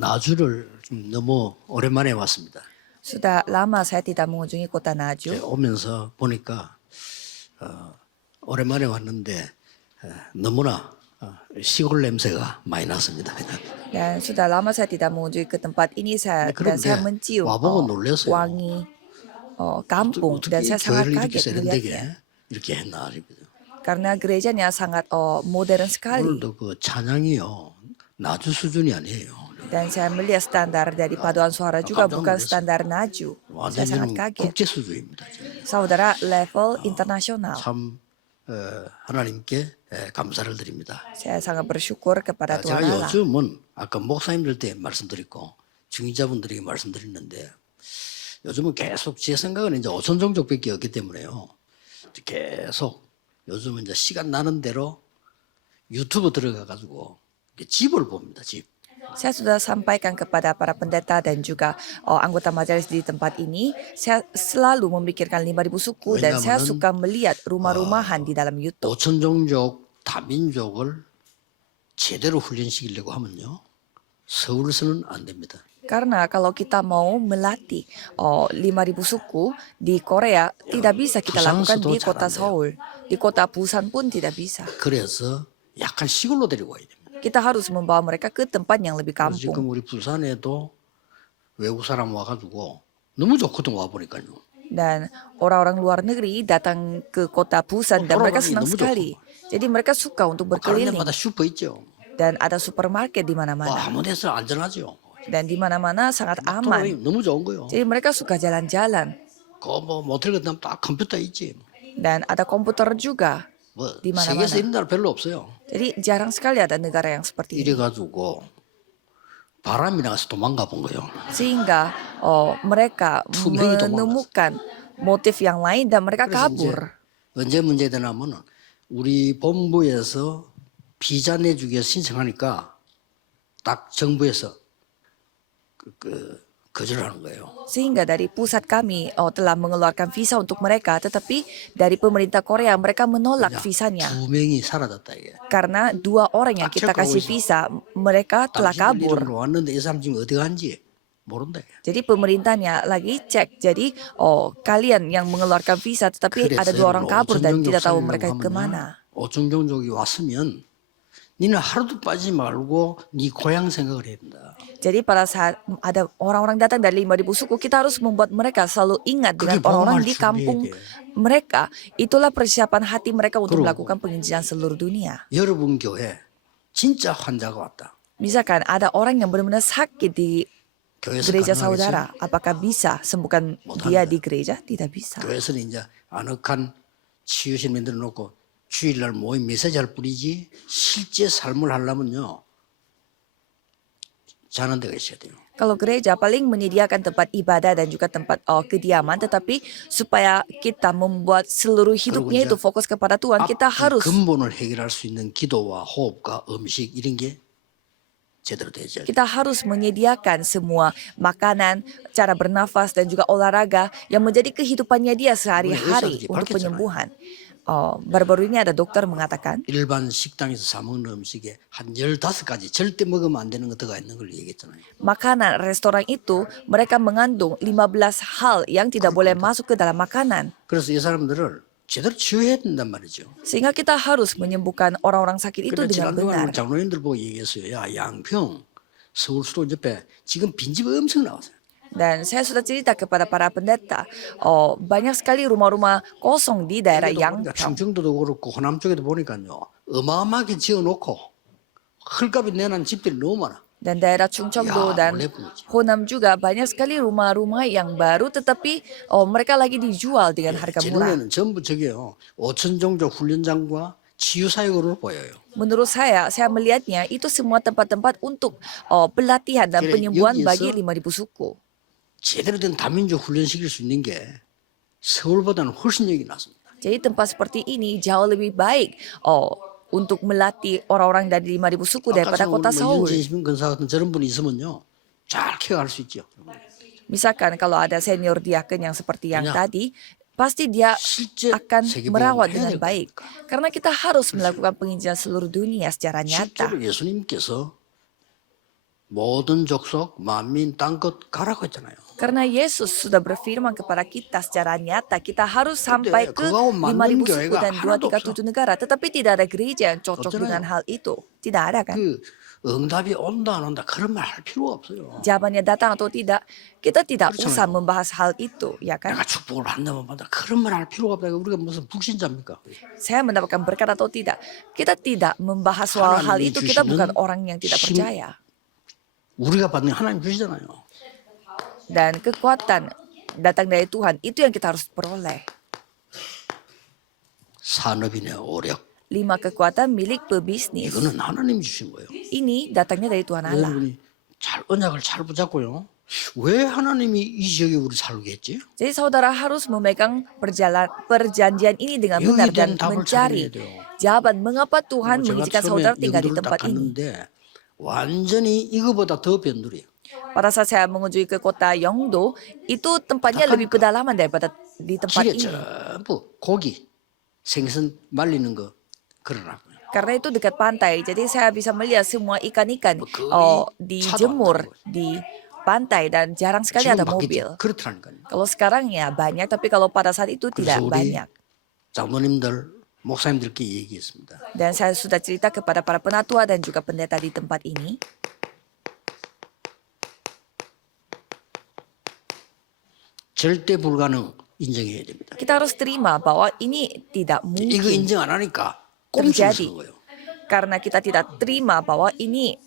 나주를 좀 너무 오랜만에 왔습니다. Sudah lama saya tidak mengunjungi kota Naju. 오면서 보니까 오랜만에 왔는데 너무나 시골 냄새가 많이 났습니다. Dan sudah lama saya tidak mengunjungi ke tempat ini dan 그런데 saya mencium 와보고 놀랐어요. wangi kampung dan 어떻게 saya sangat 교회를 이렇게 kaget 세련되게 melihatnya. 이렇게 했나 싶어요. Karena gerejanya sangat modern sekali. 오늘도 그 찬양이요 나주 수준이 아니에요. Dan saya melihat standar dari paduan suara juga bukan standar Naju. Saya sangat 완전히 kaget. 국제 수준입니다. Saudara, level internasional. 참 하나님께 감사를 드립니다. Saya sangat bersyukur kepada Tuhan 제가 Allah. 요즘은 아까 목사님들 때 말씀드렸고 중위자분들에게 말씀드렸는데 요즘은 계속 제 생각은 이제 5천 종족밖에 없기 때문에요. 계속 요즘은 이제 시간 나는 대로 유튜브 들어가 가지고 집을 봅니다. 집. Saya sudah sampaikan kepada para pendeta dan juga anggota majelis di tempat ini, saya selalu memikirkan 5.000 suku dan saya suka melihat rumah-rumahan di dalam YouTube. 5천 종족 다민족을 제대로 훈련시키려고 하면요. 서울에서는 안 됩니다. Karena kalau kita mau melatih 5.000 suku di Korea, tidak bisa kita lakukan di kota Seoul. Di kota Busan pun tidak bisa. 그래서 약간 시골로 데리고 와야 됩니다. Kita harus membawa mereka ke tempat yang lebih 지금 kampung. 우리 부산에도 외국 사람 와가지고 너무 좋거든 와보니까요. Dan orang-orang luar negeri datang ke kota Busan dan mereka senang sekali. Jadi mereka suka untuk 가는 berkeliling. 데마다 슈퍼 있죠. Dan ada supermarket di mana-mana. 아무 데서 안전하죠. Dan di mana-mana sangat aman. 돌아다니면 너무 좋은 거요. Jadi mereka suka jalan-jalan. 그뭐 모텔 같은 데는 딱 컴퓨터 있지. Dan ada komputer juga. 뭐 Di mana-mana. 세계에서 있는 나라 별로 없어요. Jadi jarang sekali ada negara yang seperti ini. 이래가지고 바람이 나가서 도망가 본 거예요. Sehingga mereka 투명이 menemukan motif yang lain dan mereka kabur. 언제 문제되냐면은 우리 본부에서 비자 내주기 위해서 신청하니까 딱 정부에서 거절하는 거예요. Sehingga dari pusat kami telah mengeluarkan visa untuk mereka, tetapi dari pemerintah Korea mereka menolak visanya. 2명이 사라졌다 이게. Karena 2 orang yang kita kasih visa, mereka telah kabur. 당신들 왔는데 이 사람 지금 어디 간지 모른다. Jadi pemerintahnya lagi cek. Jadi kalian yang mengeluarkan visa, tetapi ada 2 orang kabur dan tidak tahu mereka kemana. 오천종족이 왔으면 니는 하루도 빠지지 말고 네 고향 생각을 해야 된다. Jadi pada saat ada orang-orang datang dari 5.000 suku, kita harus membuat mereka selalu ingat dengan orang-orang di kampung mereka. Itulah persiapan hati mereka untuk melakukan penginjilan seluruh dunia. 여러분 교회 진짜 환자가 왔다. Misalkan ada orang yang benar-benar sakit di 교회에서 gereja 가능하겠어요? saudara, apakah bisa sembuhkan dia di gereja? Tidak bisa. 교회에서는 이제 아늑한 치유실 만들어 놓고 주일날 모임 메시지를 뿌리지 실제 삶을 하려면요 자는 데가 있어야 돼요. Kalau gereja paling menyediakan tempat ibadah dan juga tempat kediaman, tetapi supaya kita membuat seluruh hidupnya itu fokus kepada Tuhan, kita harus 근본을 해결할 수 있는 기도와 호흡과 음식 이런 게 제대로 되죠. kita harus menyediakan semua makanan, cara bernafas dan juga olahraga yang menjadi kehidupannya dia sehari-hari untuk penyembuhan. Baru-baru ini ada dokter mengatakan 일반 식당에서 사 먹는 음식에 한 15가지 절대 먹으면 안 되는 것들가 있는 걸 얘기했잖아요. makanan restoran itu mereka mengandung 15 hal yang tidak boleh masuk ke dalam makanan. 그래서 이 사람들을 제대로 치유해야 된단 말이죠. Sehingga kita harus menyembuhkan orang-orang sakit itu 그래 dengan benar. 지난번에 장로님들 보고 얘기했어요. 야 양평 서울 수도 옆에 지금 빈집 엄청 나왔어요. Dan saya sudah cerita kepada para pendeta, banyak sekali rumah-rumah kosong di daerah Yangpyeong. 충청도도 그렇고 호남 쪽에도 보니까요. 어마어마하게 지어놓고 헐값이 내는 집들이 너무 많아. Dan daerah Chungcheongdo dan Honam juga banyak sekali rumah-rumah yang baru, tetapi mereka lagi dijual dengan harga 제 murah. 눈에는 전부 저게요. 5천 종족 훈련장과 치유사역으로 보여요. Menurut saya melihatnya itu semua tempat-tempat untuk pelatihan dan penyembuhan bagi 5.000 suku. 제대로 된 다민족 훈련시킬 수 있는 게 서울보다는 훨씬 여기 낫습니다. Jadi tempat seperti ini jauh lebih baik untuk melatih orang-orang dari 5.000 suku daripada kota Seoul. 윤진심 근사 같은 저런 분이 있으면요. 잘 케어할 수 있죠. Misalkan kalau ada senior diaken yang seperti yang tadi, pasti dia 실제 akan 세계복음을 merawat 해야 dengan 될 baik. Karena kita harus melakukan penginjilan seluruh dunia secara nyata. 실제로 예수님께서 모든 족속, 만민, 땅끝 가라고 했잖아요. Karena Yesus sudah berfirman kepada kita secara nyata, kita harus sampai ke 그거하고 맞는 5.000 suku 교회가 dan 하나도 237 negara. Tetapi tidak ada gereja yang cocok 없잖아요. dengan hal itu. Tidak ada kan? 그 응답이 온다 안 온다 그런 말 할 필요가 없어요. Jawabannya datang atau tidak, kita tidak 그렇잖아요. usah membahas hal itu, ya kan? 내가 축복을 받는다면 받아 그런 말 할 필요가 없다. 우리가 무슨 불신자입니까? Saya mendapatkan berkat atau tidak. Kita tidak membahas soal hal 하나님이 itu, kita bukan 주시는 orang yang tidak 힘- percaya. 우리가 받는 하나님 주시잖아요. Dan kekuatan datang dari Tuhan, itu yang kita harus peroleh. 산업인의 오력 5 kekuatan milik pebisnis. 이거는 하나님이 주신 거예요. Ini datangnya dari Tuhan Allah. 여러분이 잘 언약을 잘 붙잡고요. 왜 하나님이 이 지역에 우리 살게 했지? Jadi saudara harus memegang perjanjian ini dengan 여기 benar dan 대한 답을 mencari 찾아내야 돼요. jawaban mengapa Tuhan 제가 mengizinkan 처음에 saudara tinggal di 영도를 딱 tempat ini. 갔는데 완전히 이거보다 더 변두리. Pada saat saya mengunjungi ke kota Yeongdo, itu tempatnya lebih pedalaman daripada di tempat 길에 ini. 전부 고기, 생선 말리는 거 그러라고요. Karena itu dekat pantai, jadi saya bisa melihat semua ikan-ikan dijemur di pantai dan jarang sekali ada 지금 mobil. 바뀌죠. 그렇더라니까요. Kalau sekarang ya banyak, tapi kalau pada saat itu tidak 그래서 우리 banyak. 장로님들, 목사님들께 얘기했습니다. Dan saya sudah cerita kepada para penatua dan juga pendeta di tempat ini. 절대 불가능 인정해야 됩니다. Kita harus terima bahwa ini tidak 이거 mungkin 인정 안 하니까 꼼수를 terjadi. 쓰는 거예요. Karena kita tidak terima bahwa ini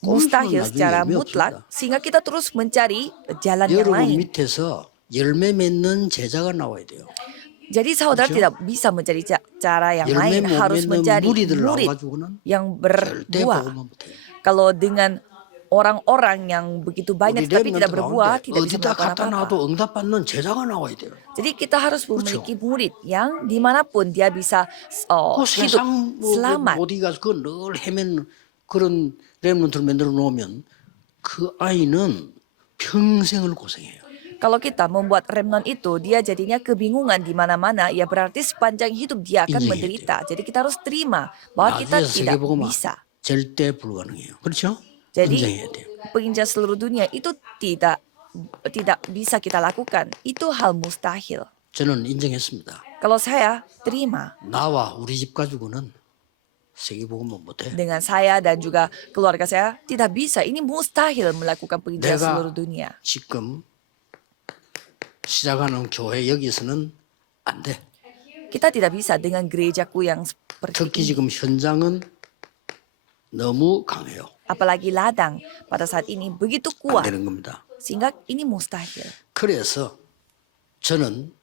mustahil najunya secara 의미 mutlak, 없습니다. sehingga kita terus mencari jalan yang 여러분 lain. 밑에서 열매 맺는 제자가 나와야 돼요. Jadi saudara 그렇죠? tidak bisa mencari cara yang 열매 lain, 못 harus 맺는 mencari 무리들 murid 나와가지고는 yang 절대 berbuah. 복음은 못해요. Kalau dengan orang-orang yang begitu banyak 우리 tapi tidak 렘넌트 berbuah, 가운데 tidak bisa 어디다 melakukan 갖다 apa-apa. 놔도 응답받는 제자가 나와야 돼요. Jadi kita harus memiliki murid yang dimanapun dia bisa 그 hidup 세상 selamat. 어디 가서 그늘 헤맨 그런 렘넌트를 만들어 놓으면 그 아이는 평생을 고생해요. Kalau kita membuat remnon itu, dia jadinya kebingungan di mana-mana, ya berarti sepanjang hidup dia akan 인정해야 menderita. Jadi kita harus terima bahwa kita 나중에 tidak 세계복음화 bisa. 절대 불가능해요. 그렇죠? Jadi 인정해야 돼요. penginjilan seluruh dunia itu tidak bisa kita lakukan. Itu hal mustahil. 저는 인정했습니다. Kalau saya terima 나와 우리 집 가지고는 세계복음은 못해. dengan saya dan juga keluarga saya, tidak bisa. Ini mustahil melakukan penginjilan 내가 seluruh dunia. 지금 시작하는 교회 여기서는 안 돼. Kita tidak bisa dengan gerejaku yang seperti 특히 ini. 지금 현장은 너무 강해요. Apalagi ladang pada saat ini begitu 안 kuat. 되는 겁니다. Sehingga ini mustahil. 그래서 저는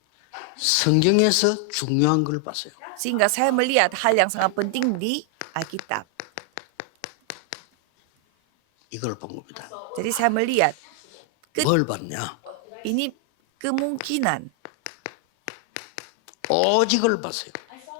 성경에서 중요한 걸 봤어요. Sehingga saya melihat hal yang sangat penting di Alkitab. 이걸 본 겁니다. Jadi saya melihat 뭘 봤냐? ini kemungkinan. 오직을 봤어요.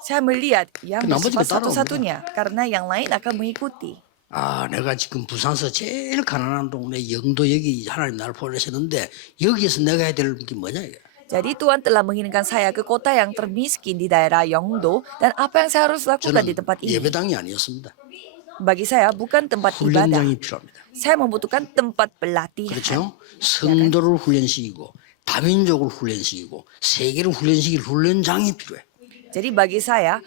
Saya melihat yang 나머지가 bersifat 따라옵니다. satu-satunya karena yang lain akan mengikuti. 아, 내가 지금 부산서 제일 가난한 동네 영도 여기 하나님 나를 보내셨는데 여기서 내가 해야 될 게 뭐냐 이게. Jadi Tuhan telah mengirimkan saya ke kota yang termiskin di daerah Yeongdo dan apa yang saya harus lakukan di 저는 tempat ini? 예배당이 아니었습니다. Bagi saya bukan tempat ibadah. 훈련장이 필요합니다. Saya membutuhkan tempat pelatihan. 그렇죠? 성도를 훈련시키고 다민족을 훈련시키고 세계를 훈련시킬 훈련장이 필요해. Jadi bagi saya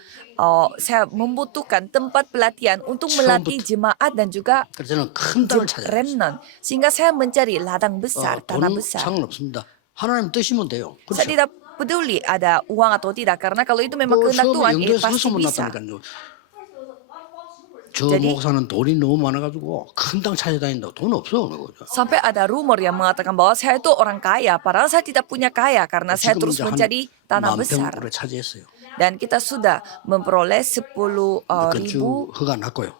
membutuhkan tempat pelatihan untuk melatih jemaat dan juga 그래서 저는 큰 땅을 찾아요. remnant. Sehingga saya mencari ladang besar, tanah 돈 besar. 상관없습니다. 하나님 뜻이면 돼요. Saya 그렇죠? tidak peduli ada uang atau tidak karena kalau itu memang kehendak Tuhan, ini 영도에서 pasti 헛소문 bisa. 났다니까요. 저 jadi- 목사는 돈이 너무 많아가지고 큰 땅 찾아다닌다고 돈 없어. 그거죠. Sampai ada rumor yang mengatakan bahwa saya itu orang kaya, padahal saya tidak punya kaya karena saya 지금 terus 이제 한 mencari tanah besar. 만평으로 차지했어요. Dan kita sudah memperoleh 10 ribu. 건축 허가 났고요.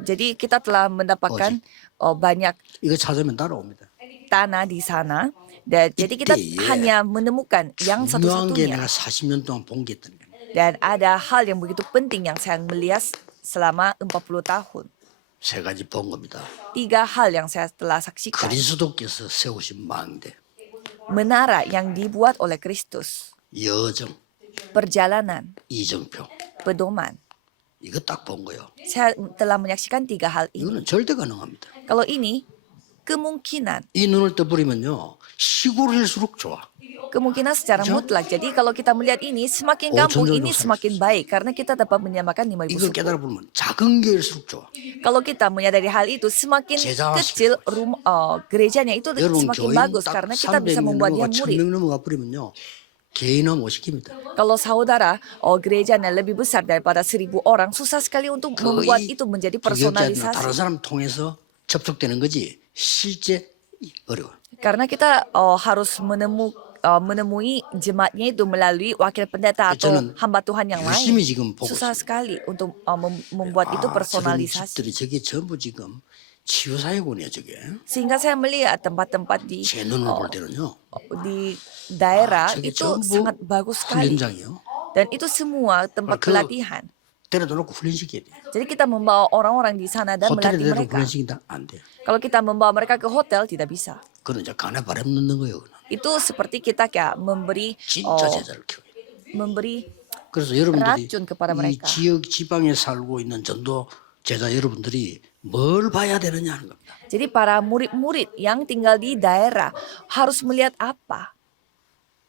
Jadi kita telah mendapatkan banyak 이거 찾으면 따라옵니다. tanah di sana. Dan jadi kita 이때에 hanya menemukan yang 중요한 게 satu-satunya. 내가 40년 동안 본 게 있다는 거예요. Dan ada hal yang begitu penting yang saya melihat selama 40 tahun. 세 가지 본 겁니다. 3 hal yang saya telah saksikan. 그리스도께서 세우신 망대, Menara yang dibuat oleh Kristus. 여정, Perjalanan, 이정표. pedoman. 이거 딱 본 거예요. Saya telah menyaksikan 3 hal ini. 이거는 절대 가능합니다. Kalau ini kemungkinan, 이 눈을 떠버리면요 시골일수록 좋아. kemungkinan secara Kejam. mutlak. Jadi kalau kita melihat ini semakin kampung ini semakin baik karena kita dapat menyamakan 5.000 이걸 suku. 깨달아 보면 작은 게일수록 좋아. Kalau kita menyadari hal itu semakin 제자화 kecil gerejanya itu 여러분 semakin 교인 bagus 딱 karena kita bisa 300명 membuat dia 넘어가 murid. 1000명 넘어가 버리면요 개인화 못 시킵니다. Kalau saudara gerejanya lebih besar daripada 1.000 orang, susah sekali untuk membuat 거의 itu menjadi 비교자나 다른 personalisasi. 사람 통해서 접촉되는 거지 실제 어려워. Karena kita harus menemui jemaatnya itu melalui wakil pendeta atau 저는 hamba Tuhan yang 열심히 lain. 지금 보고 Susah 있어요. sekali untuk membuat itu 저런 personalisasi. 집들이 저게 전부 지금 치유사회군이에요 저게. Sehingga saya melihat tempat-tempat 제 눈으로 볼 때는요. di daerah 저게 itu 전부 sangat bagus sekali. 훈련장이요. Dan itu semua tempat 그- pelatihan. 데려다 놓고 훈련시켜야 돼. Jadi kita membawa orang-orang di sana dan 호텔에 melatih 데려다 mereka. 훈련시킨다? 안 돼. Kalau kita membawa mereka ke hotel tidak bisa. 그건 이제 간에 바람 넣는 거예요. 그건. Itu seperti kita kayak memberi 진짜 제자를 키워야 돼. memberi 그래서 여러분들이 racun kepada 이 mereka. 지역 지방에 살고 있는 전도 제자 여러분들이 뭘 봐야 되느냐 하는 겁니다. Jadi para murid-murid yang tinggal di daerah harus melihat apa?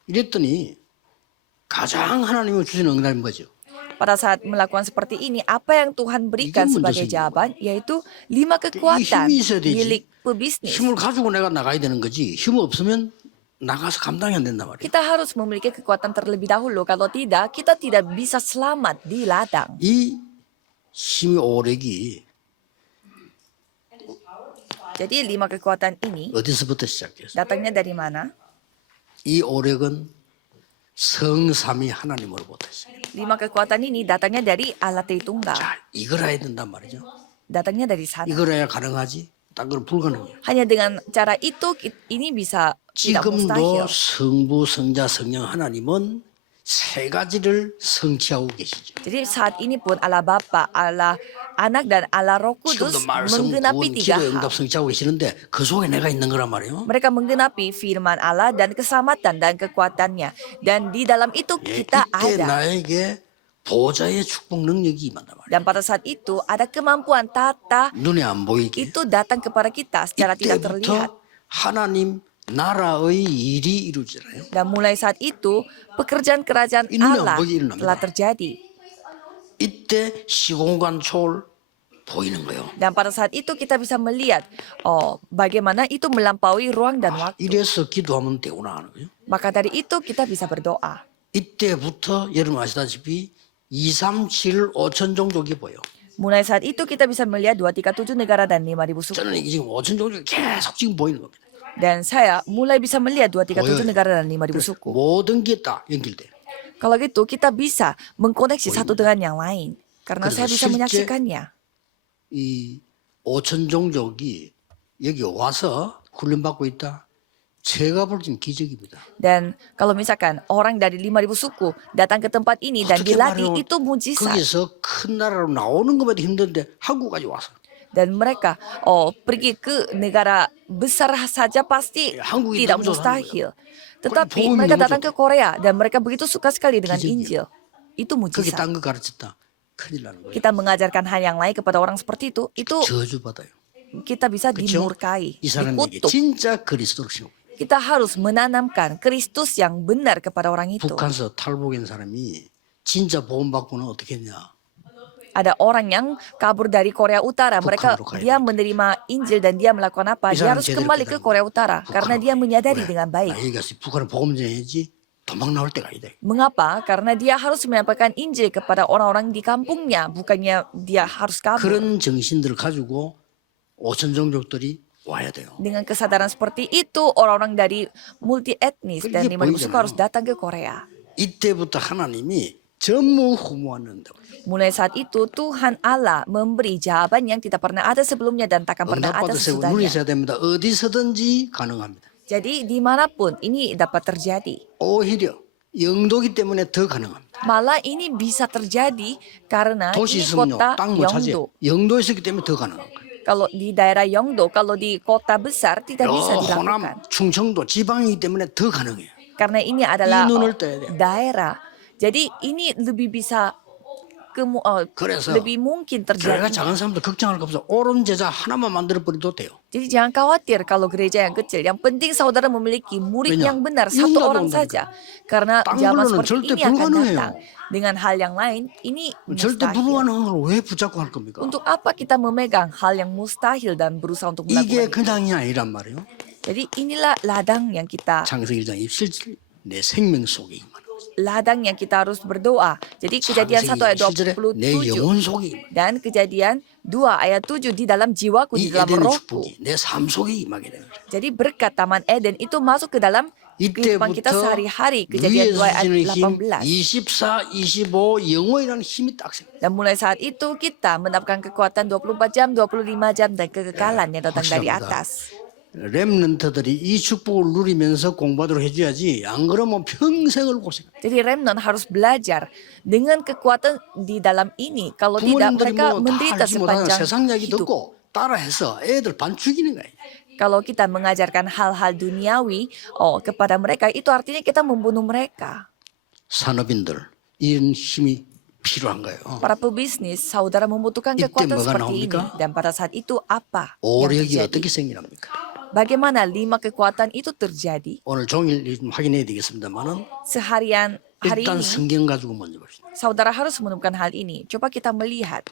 이랬더니 가장 하나님이 주시는 응답인 거죠. Pada saat melakukan seperti ini, apa yang Tuhan berikan Itu sebagai menjadi jawaban yaitu 5 kekuatan 힘이 있어야 되지. milik pebisnis. 힘을 가지고 내가 나가야 되는 거지. 힘 없으면 나가서 감당이 안 된단 말이에요. Kita harus memiliki kekuatan terlebih dahulu. Kalau tidak, kita tidak bisa selamat di ladang. 이 힘의 오력이 Jadi 5 kekuatan ini 어디서부터 시작해서 datangnya dari mana? 이 오력은 성삼위 하나님으로부터 있어요. 5 kekuatan ini datangnya dari Allah Tritunggal. 자, 이걸 해야 된단 말이죠. Datangnya dari sana. 이걸 해야 가능하지. 딴 건 불가능해요. Hanya dengan cara itu ini bisa tidak 지금도 mustahil. 성부, 성자, 성령 하나님은 세 가지를 성취하고 계시죠. Jadi saat ini pun Allah Bapa, Allah Anak dan Allah Roh Kudus 지금도 말씀, menggenapi 구원, 3 기도, hal. 응답 성취하고 계시는데 그 속에 내가 있는 거란 말이에요. Mereka menggenapi firman Allah dan keselamatan dan kekuatannya. Dan di dalam itu 예, kita 이때 ada. 나에게 보좌의 축복 능력이 임한단 말이에요. Dan pada saat itu ada kemampuan tata 눈에 안 보이게. itu datang kepada kita secara tidak terlihat. 이때부터 하나님 나라의 일이 이루어지잖아요. Dan mulai saat itu pekerjaan kerajaan Ini Allah boy ilmu. telah terjadi. 이때 시공간 초월 보이는 거예요. Dan pada saat itu kita bisa melihat bagaimana itu melampaui ruang dan waktu. 이래서 기도하면 되구나 하는 거예요. Maka dari itu kita bisa berdoa. 이때부터 여러분 아시다시피 2, 3, 7, 5천 종족이 보여. Mulai saat itu kita bisa melihat 2, 3, 7 negara dan 5.000 suku. 저는 이게 지금 5천 종족이 계속 지금 보이는 겁니다. Dan saya mulai bisa melihat 2, 3, 7 보여요. negara dan 5.000 그래서 suku. 모든 게 다 연결돼. Kalau gitu kita bisa mengkoneksi satu dengan yang lain. Karena 그래서 saya bisa 실제 menyaksikannya. 이 5천 종족이 여기 와서 훈련받고 있다. 제가 볼 땐 기적입니다. Dan kalau misalkan orang dari 5.000 suku datang ke tempat ini dan 어떻게 dilatih 말해요? itu mujizat. 거기서 큰 나라로 나오는 것마다 힘든데 한국까지 와서 Dan mereka pergi ke negara besar saja pasti 한국이 tidak 너무 좋다는 mustahil. 거예요. Tetapi 거기 mereka 너무 datang ke Korea dan mereka begitu suka sekali dengan 기적이에요. Injil. Itu 거기 mujizat. 딴 거 가르쳤다. 큰일 나는 거예요. Kita mengajarkan hal yang lain kepada orang seperti itu 저주받아요. kita bisa 그렇죠? dimurkai, 이 사람에게 dikutuk. 진짜 그리스도를 심고 Kita harus menanamkan Kristus yang benar kepada orang itu. 북한서 탈북한 사람이 진짜 보험받고는 어떻게 했냐. Ada orang yang kabur dari Korea Utara. Mereka 북한으로 가야 dia menerima Injil dan dia melakukan apa? 이 Dia 사람 harus 제대로 kembali ke 깨달은 Korea 거예요. Utara karena 북한으로. dia menyadari 왜? dengan 나 baik. 여기 가서 북한은 복음 전해야지 도망 나올 때가 아니다. Mengapa? Karena dia harus menyampaikan Injil kepada orang-orang di kampungnya, bukannya dia harus kabur. 그런 정신들을 가지고 5천 종족들이 와야 돼요. Dengan kesadaran seperti itu, orang-orang dari multi etnis dan 이게 5.000 suku 보이잖아요. harus datang ke Korea. 이때부터 하나님이 전무후무하는다. Mulai saat itu, Tuhan Allah memberi jawaban yang tidak pernah ada sebelumnya dan takkan pernah ada 응답받으세요. 눈이 sesudahnya. 있어야 됩니다. 어디서든지 가능합니다. Jadi dimanapun ini dapat terjadi. 오히려 영도기 때문에 더 가능합니다. Malah ini bisa terjadi karena 도시 ini 있으면요 kota 땅 못 차지해. Yeongdo. 영도에 있기 때문에 더 가능한 거예요. Kalau di daerah Yeongdo, kalau di kota besar tidak bisa 호남, dilakukan. 충청도 지방이기 때문에 더 가능해요. Karena ini adalah 이 눈을 떠야 돼요. daerah. Jadi ini lebih bisa 그래서 lebih mungkin 교회가 terjadi. 작은 사람들 걱정할 거 없어. 옳은 제자 하나만 만들어 버려도 돼요. Jadi jangan khawatir kalau gereja yang kecil. Yang penting saudara memiliki murid 왜냐? yang benar, 이 satu 순간도 orang 온다니까. saja. Karena 딴 zaman 걸로는 seperti 절대 ini akan 불가능해요. datang. Dengan hal yang lain, ini 절대 mustahil. 불가능한 걸 왜 붙잡고 할 겁니까? Untuk apa kita memegang hal yang mustahil dan berusaha untuk 이게 melakukan itu? 그냥이 아니란 말이에요. Jadi inilah ladang yang kita 창세기 1장 27절 내 생명 속에 임하는 ladang yang kita harus berdoa. Jadi kejadian 1 ayat 27절에 내 27 영혼 속에 임하는 dan kejadian 2 ayat 7 di dalam jiwaku, di 이 dalam 에덴의 rohku. 축복이 내 삶 속에 임하게 되는 거죠. Jadi berkat Taman Eden itu masuk ke dalam kehidupan kita 이때부터 sehari-hari. Kejadian 2 ayat 위에서 지는 힘 18. 24, 25 영혼이라는 힘이 딱 생겨요. Dan mulai saat itu kita mendapatkan kekuatan 24 jam, 25 jam dan kekekalan yang datang dari 확실합니다. atas. 렘넌트들이 이 축복을 누리면서 공부하도록 해줘야지 안 그러면 평생을 고생해요. Jadi remnant harus belajar dengan kekuatan di dalam ini. Kalau tidak, 부모님들이 mereka 뭐다 menderita 알지 못하는 sepanjang 세상 얘기 hidup. 듣고 따라해서 애들 반 죽이는 거예요. Kalau kita mengajarkan hal-hal duniawi kepada mereka, itu artinya kita membunuh mereka. 산업인들 이런 힘이 필요한 거예요. Para pebisnis, saudara membutuhkan 이때 kekuatan 뭐가 seperti ini. 나옵니까? Dan pada saat itu apa yang 오력이 terjadi? 어떻게 생기랍니까? Bagaimana 5 kekuatan itu terjadi? 오늘 종일 좀 확인해야 되겠습니다만은 Seharian hari 일단 ini, 성경 가지고 먼저 봅시다. saudara harus menemukan hal ini. Coba kita melihat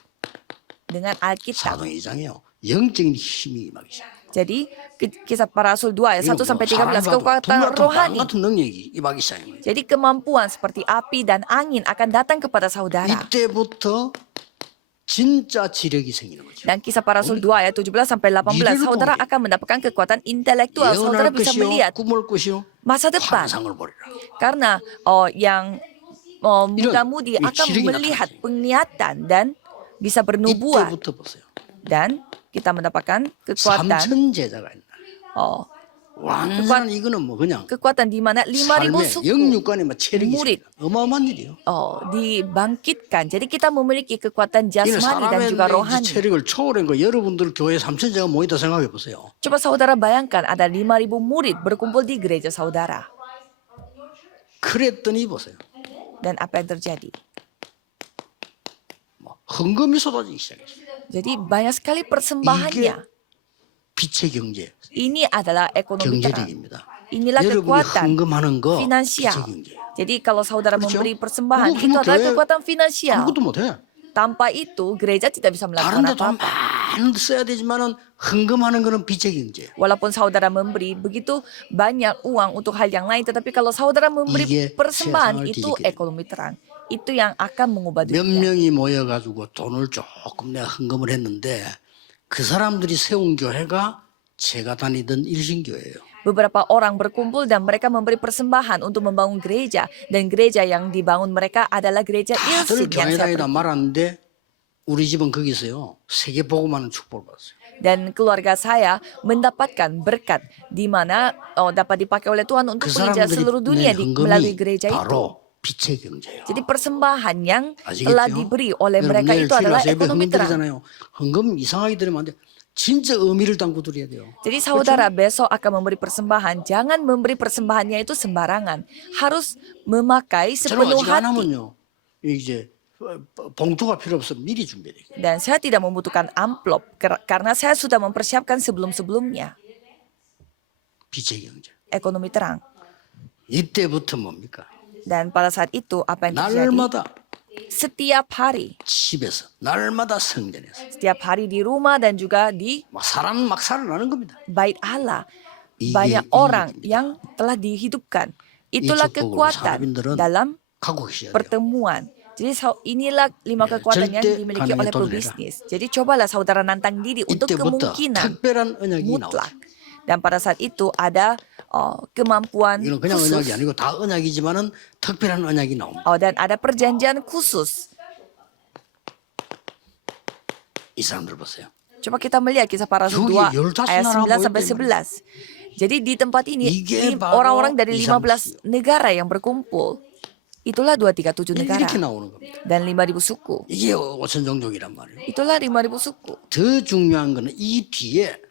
dengan Alkitab. 사도 2장이요. 영적인 힘이 임하기 시작해요. Jadi kisah para rasul 2 ayat 1 이거 뭐 sampai 13 사람 봐도 kekuatan 불 같은 방 rohani. 같은 능력이 임하기 시작해요. Jadi kemampuan seperti api dan angin akan datang kepada saudara. 이때부터 진짜 지력이 생기는 거죠. Dan kisah para rasul 2 ayat 17 sampai 18, Mirar saudara dong. akan mendapatkan kekuatan intelektual. Saudara 예언할 bisa 것이요, melihat 꿈을 것이요, masa depan. 환상을 보리라. Karena yang muda-mudi 이런 akan 지력이 melihat 나타나지. penglihatan dan bisa bernubuat. 이때부터 보세요. Dan kita mendapatkan kekuatan 삼천 제자가 있나. oh, 완전 이거는 뭐 그냥 kekuatan di mana 5.000 삶의 suku 영육간에 막 체력이 무리. 있어요. 어마어마한 일이에요. dibangkitkan. Jadi kita memiliki kekuatan 이는 jasmani dan 사람의 juga 이 rohani. 체력을 초월한 거 여러분들 교회 삼천 제가 모이다 생각해 보세요. Coba saudara bayangkan ada 5.000 murid berkumpul di gereja saudara. 그랬더니 보세요. Dan apa yang terjadi? 뭐 헌금이 쏟아지기 시작했어요. Jadi banyak sekali persembahannya. 빛의 경제, Ini adalah ekonomi terang. 경제력입니다. Inilah 여러분이 kekuatan 헌금하는 거 finansial. 빛의 경제. Jadi kalau saudara 그렇죠? memberi persembahan, 그거 itu adalah 교회 kekuatan finansial. 아무것도 못해. Tanpa itu, gereja tidak bisa melakukan 다른데 돈 apa-apa. 많은 데 써야 되지만은 헌금하는 거는 빛의 경제. Walaupun saudara memberi begitu banyak uang untuk hal yang lain, tetapi kalau saudara memberi 이게 persembahan, 세상을 itu 뒤집게 ekonomi terang. Itu yang akan mengubah 몇 dunia. 명이 모여가지고 돈을 조금 내가 헌금을 했는데 그 사람들이 세운 교회가 제가 다니던 일신교회예요. Beberapa orang berkumpul dan mereka memberi persembahan untuk membangun gereja. Dan gereja yang dibangun mereka adalah gereja 다들 Ilsin yang 교회 saya 다니다 pergi. 말았는데 우리 집은 거기서요. 세계 복음하는 축복을 받았어요. Dan keluarga saya mendapatkan berkat di mana dapat dipakai oleh Tuhan untuk 그 penginjil 사람들이 seluruh dunia 낸 melalui 헌금이 gereja itu. 바로 빛의 경제예요. Jadi persembahan yang 아시겠죠? telah diberi oleh 여러분 mereka 내일 itu adalah 주일날 예배 ekonomi 헌금 terang. 드리잖아요. 헌금 이상하게 드리면 안 돼. 진짜 의미를 담고 드려야 돼요. Jadi saudara besok akan memberi persembahan, jangan memberi persembahannya itu sembarangan. Harus memakai 저는 sepenuh 아직 안 hati. 하면요. 이제 봉투가 필요 없어 미리 준비해야 돼요. Dan saya tidak membutuhkan amplop karena saya sudah mempersiapkan sebelum-sebelumnya. 빛의 경제. Ekonomi terang. 이때부터 뭡니까? Dan pada saat itu apa yang terjadi? 날마다 Setiap hari. 집에서 날마다 성전에서 Setiap hari di rumah dan juga di 막 사람 막 살아나는 겁니다. bait Allah. 이게 Banyak orang 인력입니다. yang telah dihidupkan. Itulah 축복을 kekuatan 사람들은 dalam 갖고 계셔야 돼요. pertemuan. Jadi inilah 5 kekuatan yang 절대 dimiliki 가능에 oleh 도전해라. pebisnis. Jadi cobalah saudara nantang diri untuk 이때부터 kemungkinan 특별한 언약이 mutlak. 나오죠. Dan pada saat itu ada kemampuan 이건 그냥 언약이 khusus. 아니고 다 언약이지만은 특별한 언약이 나옵니다. Dan ada perjanjian khusus. 이 사람들 보세요. Coba kita melihat kisah para rasul 여기 2 15 ayat 나라 9 sampai 모였단 11. Jadi di tempat ini 이게 바로 orang-orang dari 237. 15 negara yang berkumpul. Itulah 237 negara. 이렇게 나오는 겁니다. Dan 5.000 suku. 이게 5천 종족이란 말이에요. Itulah 5.000 suku. 더 중요한 거는 이 뒤에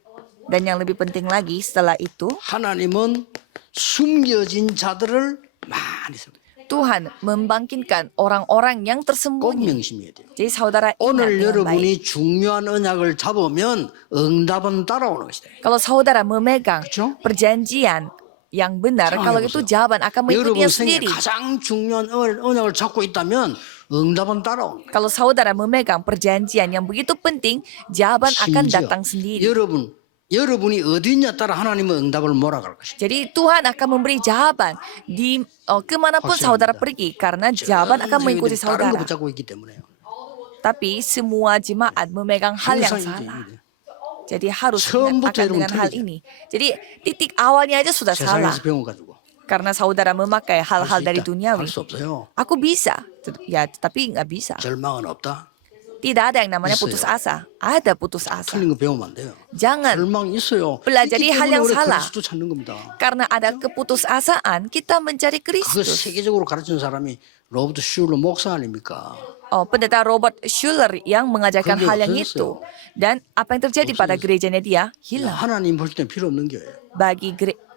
Dan yang lebih penting lagi setelah itu, 하나님은 숨겨진 자들을 많이 씁니다. Tuhan membangkitkan orang-orang yang 꼭 tersembunyi. 명심해야 돼요. Jadi saudara ingat 오늘 dengan baik. 여러분이 중요한 언약을 잡으면 응답은 따라오는 것이다. Kalau saudara memegang 그렇죠? perjanjian yang benar, kalau itu jawaban akan mengikutinya 여러분 생에 sendiri. 가장 중요한 언약을 잡고 있다면 응답은 따라옵니다. Kalau saudara memegang perjanjian yang begitu penting, jawaban akan 심지어 datang sendiri. 여러분이 어디 있냐 따라 하나님은 응답을 몰아갈 것이다. Jadi Tuhan akan memberi jawaban di kemanapun 확실합니다. saudara pergi, karena jawaban akan mengikuti 다른 거 saudara. 붙잡고 있기 때문에요. Tapi semua jemaat memegang hal yang 항상 salah. 이게 Jadi harus 처음부터 akan dengan 여러분 hal 틀리죠. ini. Jadi titik awalnya aja sudah salah. 세상에서 배운 가지고 Karena saudara memakai hal-hal dari duniawi. 할 수 없어요. Aku bisa, ya tapi nggak bisa. 절망은 없다. Tidak ada yang namanya 있어요. putus asa. Ada putus asa. 틀린 거 배우면 안 돼요. Jangan. 절망이 있어요. pelajari 있기 hal yang 때문에 우리 salah. 그리스도 찾는 겁니다. Karena ada keputusasaan, kita mencari 그거 Kristus. 세계적으로 가르치는 사람이 로버트 슐러 목사 아닙니까? Pendeta Robert Schuller yang mengajarkan 그게 hal yang 없어졌어요. itu. Dan apa yang terjadi pada gerejanya dia? Hilang. 하나님 볼 땐 필요 없는 거예요.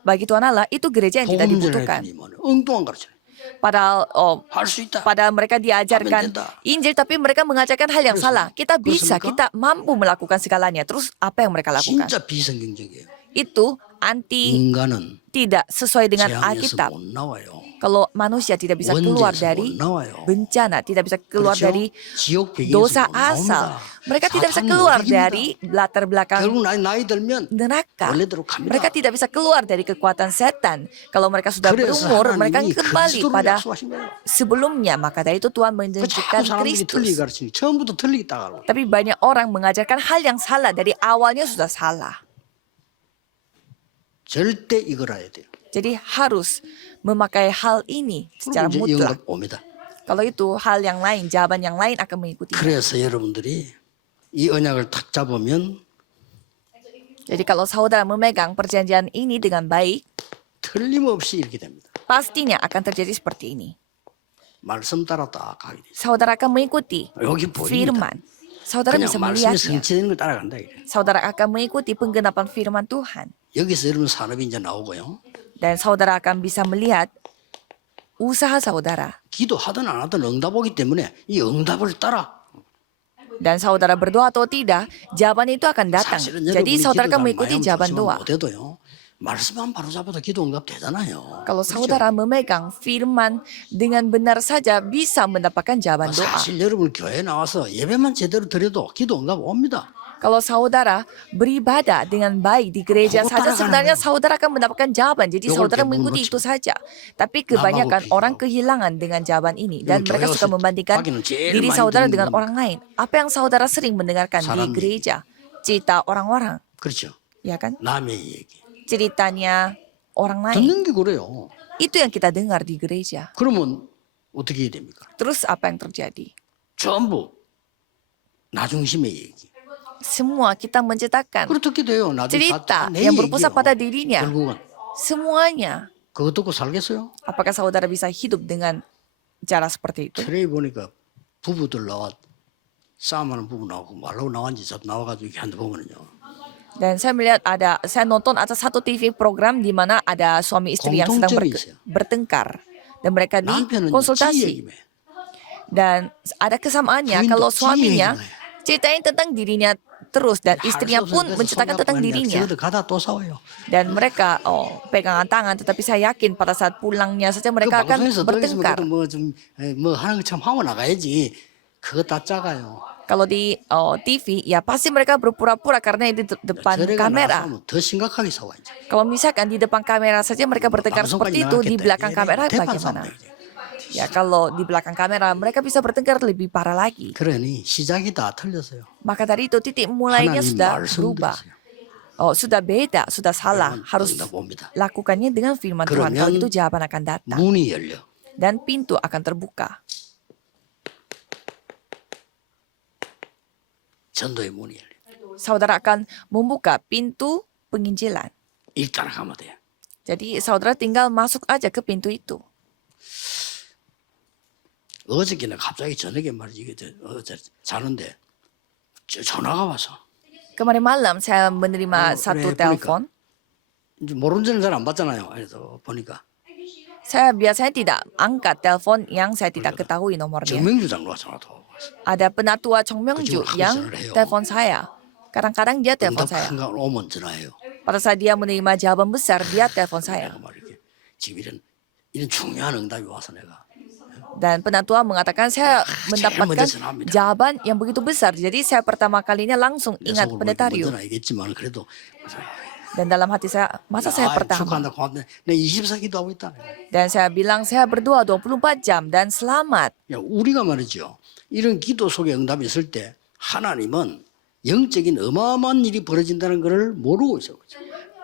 Bagi Tuhan Allah, itu gereja yang tidak 복음 dibutuhkan. 전했더니 뭐는 엉뚱한 가르쳐요. Padahal 할 수 있다. mereka diajarkan Amin, 된다. Injil, tapi mereka mengajarkan hal yang salah. Kita bisa, 그렇습니까? kita mampu melakukan segalanya. Terus apa yang mereka lakukan? 진짜 비성경적이에요. Itu anti, 인간은 tidak sesuai dengan 재앙에서 Alkitab. 못 나와요. Kalau manusia tidak bisa keluar 원죄에서 dari 못 나와요. bencana, tidak bisa keluar 그렇죠? dari 지옥 배경에서 dosa 못 asal, 나옵니다. mereka tidak bisa 사탄은 keluar 못 이깁니다. dari latar belakang 결국 나이 들면 neraka. 원래대로 갑니다. Mereka tidak bisa keluar dari kekuatan setan. Kalau mereka sudah 그래서 berumur, mereka 하나님이 kembali 그리스도를 pada 약속하신 거예요. sebelumnya. Maka dari itu Tuhan 그 menunjukkan 자꾸 사람들이 틀리게 Kristus. 가르치니 처음부터 틀리게 따가고 Tapi banyak orang mengajarkan hal yang salah, dari awalnya sudah salah. 절대 이걸 알아야 돼요. Jadi harus memakai hal ini secara 그리고 이제 mutlak. 영감 옵니다. Kalau itu hal yang lain, jawaban yang lain akan mengikuti. 그래서 여러분들이 이 언약을 탁 잡으면 Jadi kalau saudara memegang perjanjian ini dengan baik, 틀림없이 이렇게 됩니다. pastinya akan terjadi seperti ini. 말씀 따라 딱 가게 돼요. Saudara akan mengikuti 여기 보입니다. firman. Saudara 그냥 bisa 말씀이 melihatnya. 성취되는 걸 따라간다 이래. Saudara akan mengikuti penggenapan firman Tuhan. 여기서 여러분 산업이 이제 나오고요. Dan saudara akan bisa melihat usaha saudara. 기도하든 안 하든 응답 오기 때문에 이 응답을 따라. Dan saudara berdoa atau tidak, jawaban itu akan datang. 사실은 Jadi 여러분이 saudara akan 기도가 mengikuti 많이 jawaban 하면 doa. 못해도요. 말씀만 바로 잡아도 기도 응답 되잖아요. Kalau 그렇죠? saudara memegang firman dengan benar saja bisa mendapatkan jawaban doa. 사실 여러분 교회 나와서 예배만 제대로 드려도 기도 응답 옵니다. Kalau saudara beribadah dengan baik di gereja 그거 saja, 따라가는 sebenarnya 거예요. saudara akan mendapatkan jawaban. Jadi 요걸 saudara 대부분 mengikuti 놓치고. itu saja. Tapi kebanyakan 남하고 orang 비교. kehilangan dengan jawaban ini. Dan 요즘 mereka 교회 suka 와서 membandingkan 하기는 제일 diri 많이 saudara 듣는 dengan 겁니다. orang lain. Apa yang saudara sering mendengarkan di 사람 gereja? Cerita orang-orang, 그렇죠. ya kan? 남의 얘기. Ceritanya orang lain. 듣는 게 그래요. Itu yang kita dengar di gereja. 그러면 어떻게 해야 됩니까? Terus apa yang terjadi? 전부 나 중심의 얘기. Semua kita menciptakan 그렇게 돼요. 나중에 cerita 내 yang berpusat 얘기예요. pada dirinya. 결국은 Semuanya. 그거 듣고 살겠어요? Apakah saudara bisa hidup dengan cara seperti itu? 텔레비 보니까 부부들 나와 싸움하는 부부 나오고 말로 나왔는지 저도 나와가지고 이렇게 한데 보면은요. Dan saya melihat saya nonton atas satu TV program di mana ada suami istri yang sedang 공통점이 있어요. bertengkar. Dan mereka 남편은 지 konsultasi. 얘기만 해. Dan ada kesamaannya 부인도 kalau 지 suaminya 얘기만 해. ceritain tentang dirinya terus. Dan istrinya pun menceritakan tentang dirinya. 집에도 가다 또 싸워요. Dan mereka pegangan tangan. Tetapi saya yakin pada saat pulangnya saja 그 mereka akan 방송에서 bertengkar. 들어있으면 뭐좀 하는 것처럼 하고 나가야지. 그거 다 작아요. Kalau di TV, ya pasti mereka berpura-pura karena di depan 저래가 kamera. 나서면 더 심각하게 싸워 이제. Kalau misalkan di depan kamera saja mereka bertengkar seperti itu, di belakang kamera 대판 bagaimana? 싸움이다 이제. Ya kalau di belakang kamera mereka bisa bertengkar lebih parah lagi. 그러니 시작이 다 틀렸어요. Maka dari itu titik mulainya 하나님 sudah 말씀 berubah. 들으세요. Sudah beda, sudah salah. 그러면 Harus 응답 옵니다. lakukannya dengan firman Tuhan. Kalau 그러면 itu jawaban akan datang. 문이 열려. Dan pintu akan terbuka. 전도의 문이 열려. Saudara akan membuka pintu penginjilan. 일 따라가면 돼. Jadi saudara tinggal masuk aja ke pintu itu. 어저께는 갑자기 저녁에 말이지 이게 어제 자는데 전화가 와서 Kemarin malam saya menerima satu 그래, telepon. 이제 모르는 데는 잘 안 받잖아요. 그래서 보니까 Saya biasanya tidak angkat telepon yang saya tidak ketahui nomornya. 정명주 장로가 전화 더 왔어. Ada penatua Chong Myung-ju 그쪽으로 yang 전화를 해요. telepon saya. Kadang-kadang dia telepon 응답 saya. 큰 거 오면 전화해요. Pada saat dia menerima jawaban besar, dia telepon saya. 내가 말이게 지금 이런 중요한 응답이 와서 내가 Dan penatua mengatakan saya mendapatkan 전화합니다. jawaban yang begitu besar. Jadi saya pertama kalinya langsung 내 ingat 속으로 pendetarium. 먼저는 알겠지만 그래도 Dan dalam hati saya, masa saya pertama? 축하한다 고맙네. 내 24 기도하고 있다. Dan saya bilang saya berdoa 24 jam dan selamat. 야, 우리가 말이죠. 이런 기도 속에 응답이 있을 때 하나님은 영적인 어마어마한 일이 벌어진다는 것을 모르고 있어.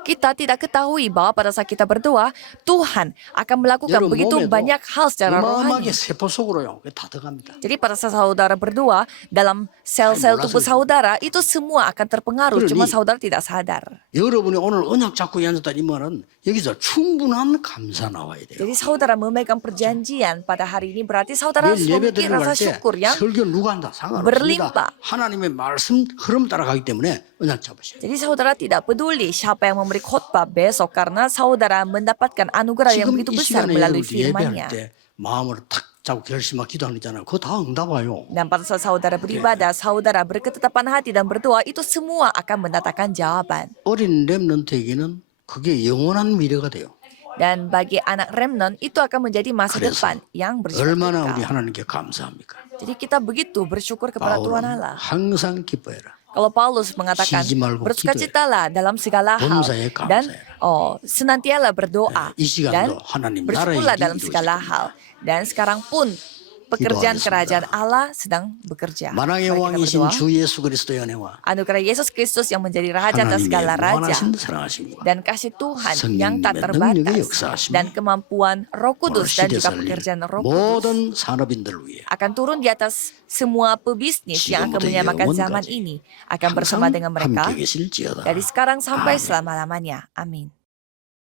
Kita tidak ketahui bahwa pada saat kita berdoa, Tuhan akan melakukan 여러분 begitu 몸에도 banyak hal secara 어마어마하게 rohani. 세포 속으로요. 그게 다 들어갑니다. Jadi pada saat saudara berdoa, dalam sel-sel tubuh saudara, itu semua akan terpengaruh. Cuma saudara tidak sadar. 여러분이 오늘 언약 잡고 앉았다 이 말은 여기서 충분한 감사 나와야 돼요. Jadi saudara memegang perjanjian pada hari ini berarti saudara harus 내일 예배 memiliki 드리러 rasa 갈 때 syukur yang 설교 누가 한다 상관없습니다. berlimpah. 하나님의 말씀 흐름 따라가기 때문에 언약 잡으셔요. Jadi saudara tidak peduli siapa yang memberi khotbah besok karena saudara mendapatkan anugerah yang 지금 begitu 이 besar 시간에 melalui 여러분들 예배할 firman-Nya. 때 마음으로 탁 잡고 결심하고 기도하는 있잖아요. 그거 다 응답 와요. Dan pada saat saudara beribadah, saudara berketetapan hati dan berdoa, itu semua akan mendatangkan jawaban. 어린 렘넌트에게는 그게 영원한 미래가 돼요. Dan bagi anak remnon, itu akan menjadi masa 그래서 depan yang 얼마나 우리 bersukacita. 하나님께 감사합니까? Jadi kita begitu bersyukur kepada Tuhan 바울은 Allah. 항상 기뻐해라. Kalau Paulus mengatakan, 쉬지 말고 bersukacitalah dalam segala hal 범사에 dan 감사해라. senantialah berdoa 이 시간도 dan 하나님 나라의 bersyukurlah 일이 dalam segala 이루어지길. hal. Dan sekarang pun pekerjaan 기도하겠습니다. kerajaan Allah sedang bekerja. 만왕의 Mari kita 왕이신 berdoa. 주 예수 그리스도의 은혜와 Anugerah Yesus Kristus yang menjadi raja atas 하나님의 segala raja 무한하신 사랑하심과 dan kasih Tuhan 성령님의 yang tak 능력의 terbatas 역사하심이 dan kemampuan Roh 오늘 Kudus dan 시대 juga 살릴 pekerjaan Roh Kudus 모든 산업인들을 위해 akan turun di atas semua pebisnis yang akan 지금부터 menyamakan zaman 영원까지 ini akan bersama 항상 dengan mereka 함께 계실지어다. dari sekarang sampai 아멘. selama-lamanya. Amin.